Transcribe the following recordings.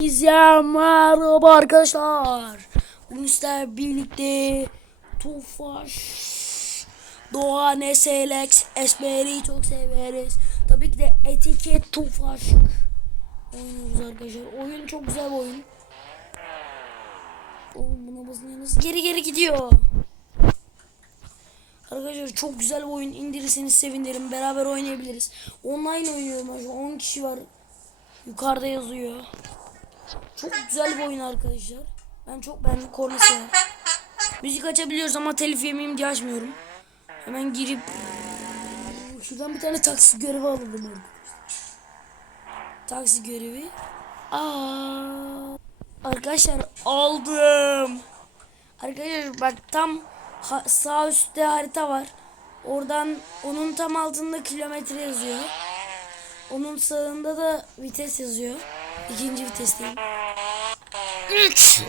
Bize merhaba arkadaşlar. Bugün sizlerle birlikte Tufaş, Doğan, SLX, Esmer'i çok severiz. Tabii ki de etiket Tufaş oynuyoruz arkadaşlar. Oyun çok güzel bir oyun. Oğlum buna basınca geri geri gidiyor. Arkadaşlar çok güzel bir oyun. İndirirseniz sevinirim. Beraber oynayabiliriz. Online oynuyorum ben şu an. 10 kişi var. Yukarıda yazıyor. Çok güzel bir oyun arkadaşlar. Ben çok beğendim. Kornası var. Müzik açabiliyoruz ama telif yemeyeyim diye açmıyorum. Hemen girip şuradan bir tane taksi görevi alalım. Taksi görevi. Aa, arkadaşlar aldım. Arkadaşlar bak tam sağ üstte harita var. Oradan onun tam altında kilometre yazıyor. Onun sağında da vites yazıyor. İkinci vitesteyim. 3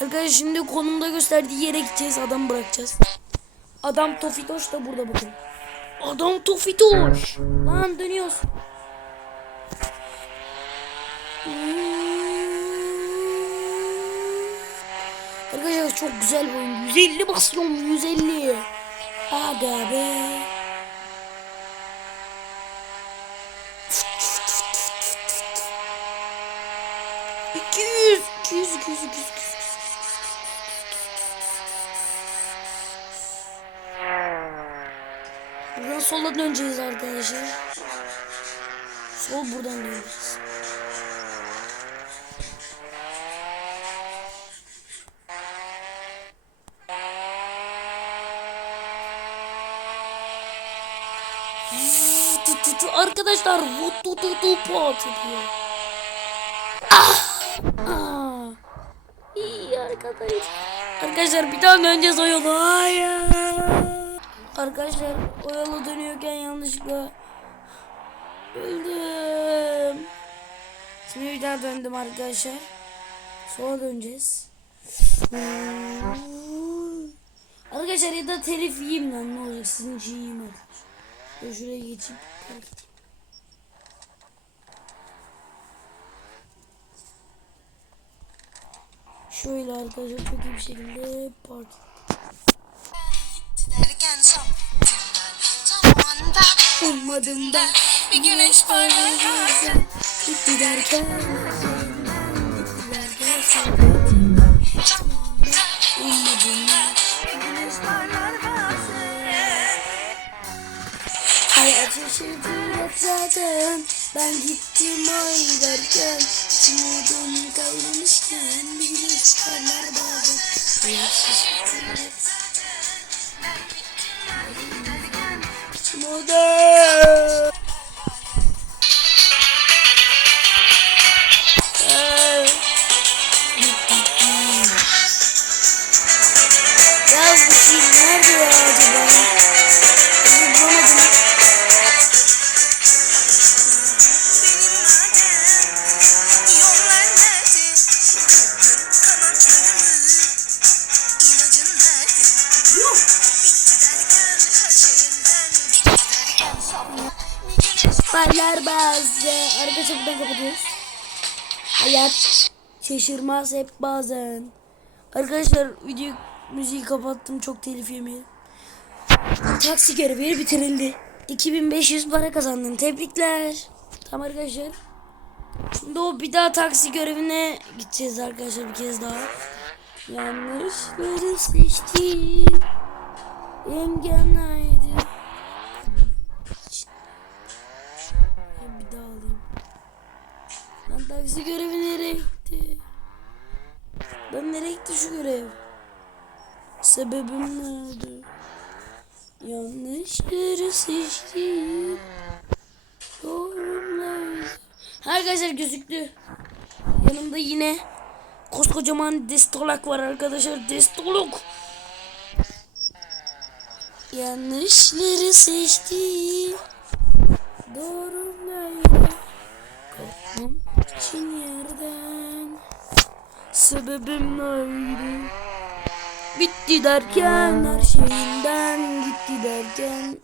Arkadaşlar şimdi konumda gösterdiği yere gideceğiz. Adam bırakacağız. Adam Tofitoş da burada bakın. Adam Tofitoş. Lan dönüyoruz. Arkadaşlar çok güzel bir oyun. 150 basıyorum 150. Aga be. İki yüz, iki yüz. Buradan sola döneceğiz arkadaşlar. Sol buradan döneceğiz. Arkadaşlar bu tu tu tu pot yapıyor. Aa, iyi arkadaş. Arkadaşlar bir daha döneceğiz o. Hayır. Arkadaşlar o yola dönüyorken yanlışlıkla öldüm. Şimdi bir daha döndüm arkadaşlar. Sola döneceğiz. Arkadaşlar ya da telif yiyeyim lan ne olacak sizin için yiyeyim arkadaşlar. Şuraya park edeyim. Şöyle arkadaşlar çok iyi bir şekilde park Ummadım da bir güneş parlar gitti derken. Ummadım da Güneş parlar bazen Hayat şaşırdı hep zaten Ben gittim ay derken Umudum kaybolmuşken Bir güneş parlar bazen. Hayat Parlar bazı. Arkadaşlar buradan kapatıyoruz. Hayat şaşırmaz hep bazen. Arkadaşlar video müziği kapattım çok telif yemeyin. Taksi görevi bitirildi. 2500 para kazandın. Tebrikler. Tamam arkadaşlar. Şimdi o bir daha taksi görevine gideceğiz arkadaşlar bir kez daha. Yanlışları seçtim. Engellerdi. Ben bir daha alayım. Lan taksi görevi nereye gitti? Ben nereye gitti şu görev? Sebebim nerede? Yanlışları seçtim. Doğrular. Arkadaşlar gözüktü. Yanımda yine koskocaman destolak var arkadaşlar. Destoluk. Yanlışları seçtim. Doğrular. Korkmam için yerden Sebebim neydi Bitti derken her şeyinden gitti derken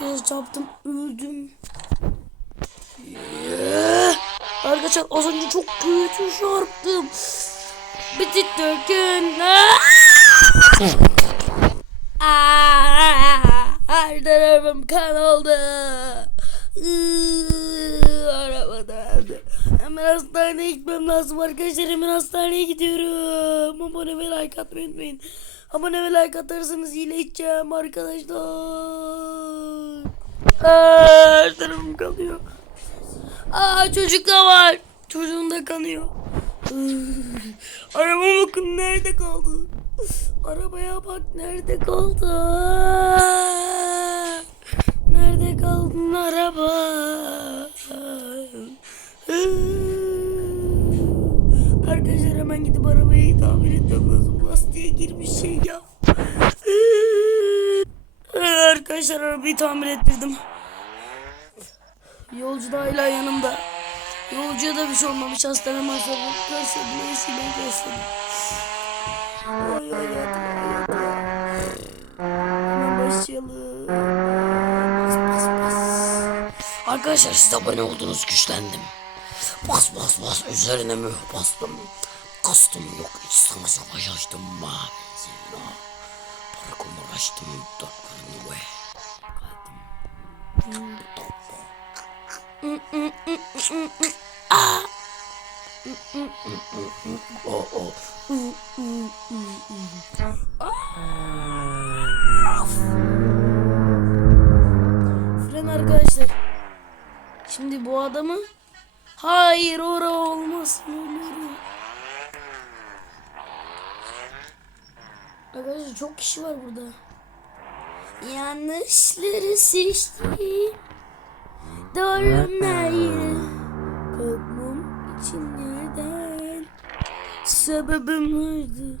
Biraz çarptım öldüm Arkadaşlar az önce çok kötü çarptım. Bitti dökün. Her tarafım kan oldu. Hemen hastaneye gitmem lazım arkadaşlar. Hemen hastaneye gidiyorum. Abone ve like atmayı unutmayın. Abone ve like atarsanız iyileşeceğim arkadaşlar. Aa, Her tarafım kanıyor. Aa çocuk da var. Çocuğun da kanıyor. Araba bakın nerede kaldı? Arabaya bak nerede kaldı? Nerede kaldın araba? Hemen gidip arabayı tamir etmem lazım. Lastiğe girmiş şey ya. Arkadaşlar arabayı tamir ettirdim. Yolcu da hala yanımda. Yolcuya da bir şey olmamış. Hastane masrafı karşıladım. Neyse ben karşıladım. Oy oy hadi. Hemen başlayalım. Bas bas bas. Arkadaşlar siz abone oldunuz güçlendim. Bas bas bas üzerine mi bastım. Kastım yok hiç sana savaş açtım mavi zina. Parkumu açtım doktorunu ve. Fren arkadaşlar. Şimdi bu adamı Hayır ora olmasın ölürüm. Arkadaşlar çok kişi var burada. Yanlışları seçtim. Doğruları korkmam için nereden? Sebebim oydu.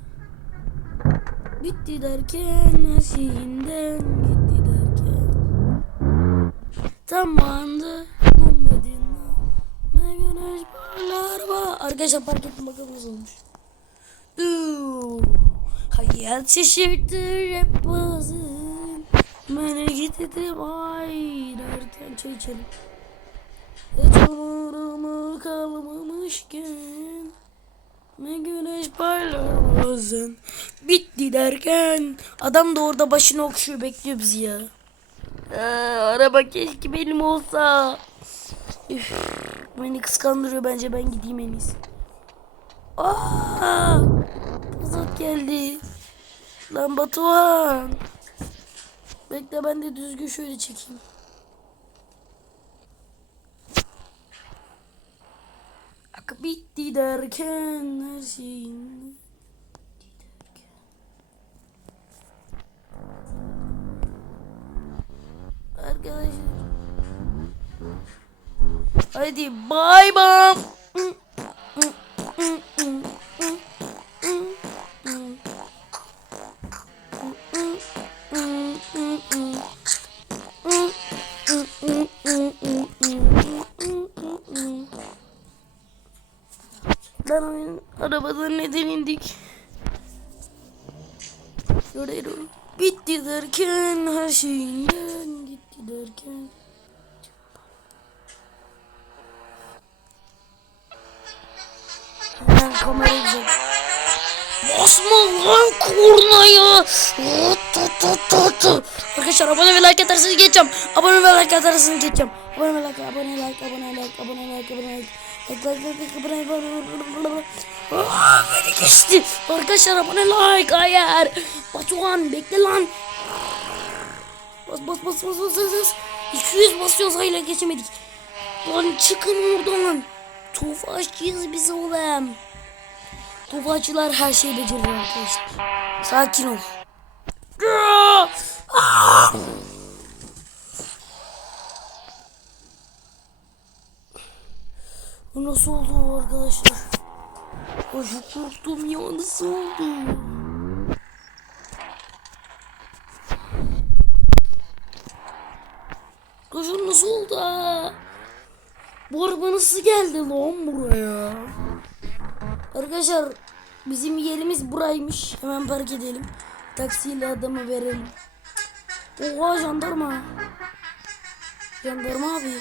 Bitti derken her şeyinden gitti derken. Zamanında ummadın. Ne güneş parlar var. Arkadaşlar fark ettim bakalım nasıl olmuş. Duu. Hayat şaşırtır hep bazen. Bana gittim ay derken çay içelim. Hiç umurumu kalmamışken. Ne güneş parlar bazen. Bitti derken. Adam da orada başını okşuyor bekliyor bizi ya. Ee, araba keşke benim olsa. Üf, beni kıskandırıyor bence ben gideyim en iyisi. Aa, Azat geldi. Lan Batuhan. Bekle ben de düzgün şöyle çekeyim. Ak bitti derken her şeyin Arkadaşlar Hadi bay bay. Bitti derken her şeyinden gitti derken. Ben kamerayı. Basma lan kornaya. Arkadaşlar abone ve like atarsanız geçeceğim. Abone ve like atarsanız geçeceğim. Abone ve like, abone like, abone like, abone like, abone like. Aa, beni geçti. Arkadaşlar abone like hayır. Batuhan bekle lan. Bas bas bas bas bas bas. bas. 200 basıyoruz hala geçemedik. Lan çıkın oradan. Tofaşçıyız biz oğlum. Tofaşçılar her şeyi becerir arkadaşlar. Sakin ol. Ah! Bu nasıl oldu arkadaşlar? Ay çok korktum ya nasıl oldu? Arkadaşlar nasıl oldu? ha? Bu araba nasıl geldi lan buraya? Arkadaşlar bizim yerimiz buraymış. Hemen park edelim. Taksiyle adamı verelim. Oha jandarma. Jandarma abi.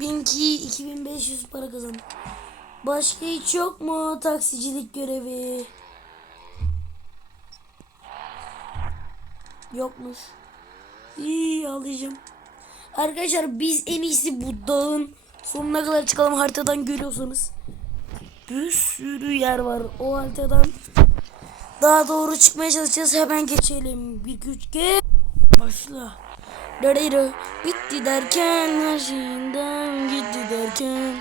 Binki 2500 para kazandım. Başka hiç yok mu taksicilik görevi? Yokmuş. İyi alacağım. Arkadaşlar biz en iyisi bu dağın sonuna kadar çıkalım haritadan görüyorsanız. Bir sürü yer var o haritadan. Daha doğru çıkmaya çalışacağız. Hemen geçelim. Bir güç ge Başla. Darayra bitti derken her şeyinden gitti derken.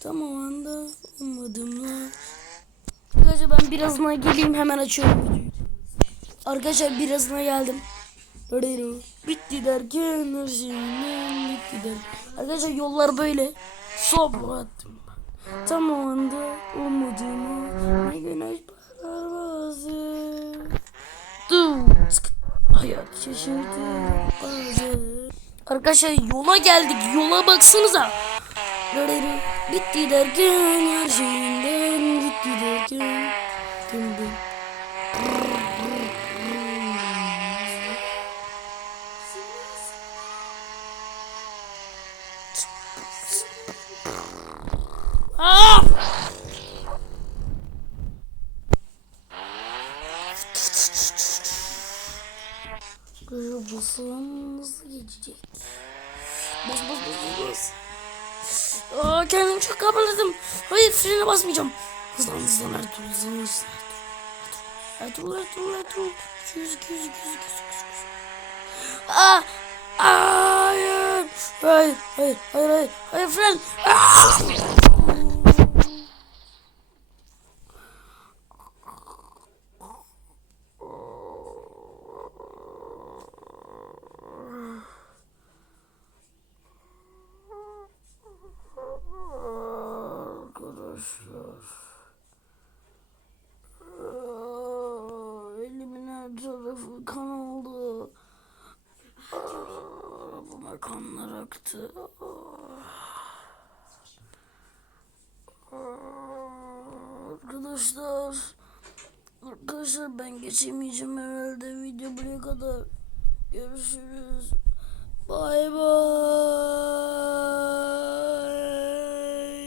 Tam o anda ummadığımla. Arkadaşlar ben birazına geleyim hemen açıyorum. Arkadaşlar birazına geldim. Darayra bitti derken her şeyinden gitti derken. Arkadaşlar yollar böyle. Sobrattım. Tam o anda ummadığımı ne güneş Hayat şaşırdı. Arkadaşlar yola geldik. Yola baksanıza. Bitti derken her şeyinden gitti derken. Düm düm. Ah! Kırmızı nasıl geçecek? Bas bas bas bas. Aa, kendimi çok kapaladım. Hayır frene basmayacağım. Hızlan hızlan Ertuğrul hızlan hızlan. Ertuğrul Ertuğrul Ertuğrul. 200 200 200 200 Aa! Hayır! Hayır hayır hayır hayır hayır fren. Aa! Arkadaşlar. Aa, Elimin her tarafı kan oldu. Aa, Buna kanlar aktı. Aa, Arkadaşlar. Arkadaşlar ben geçemeyeceğim herhalde. Video buraya kadar. Görüşürüz. Bay bay.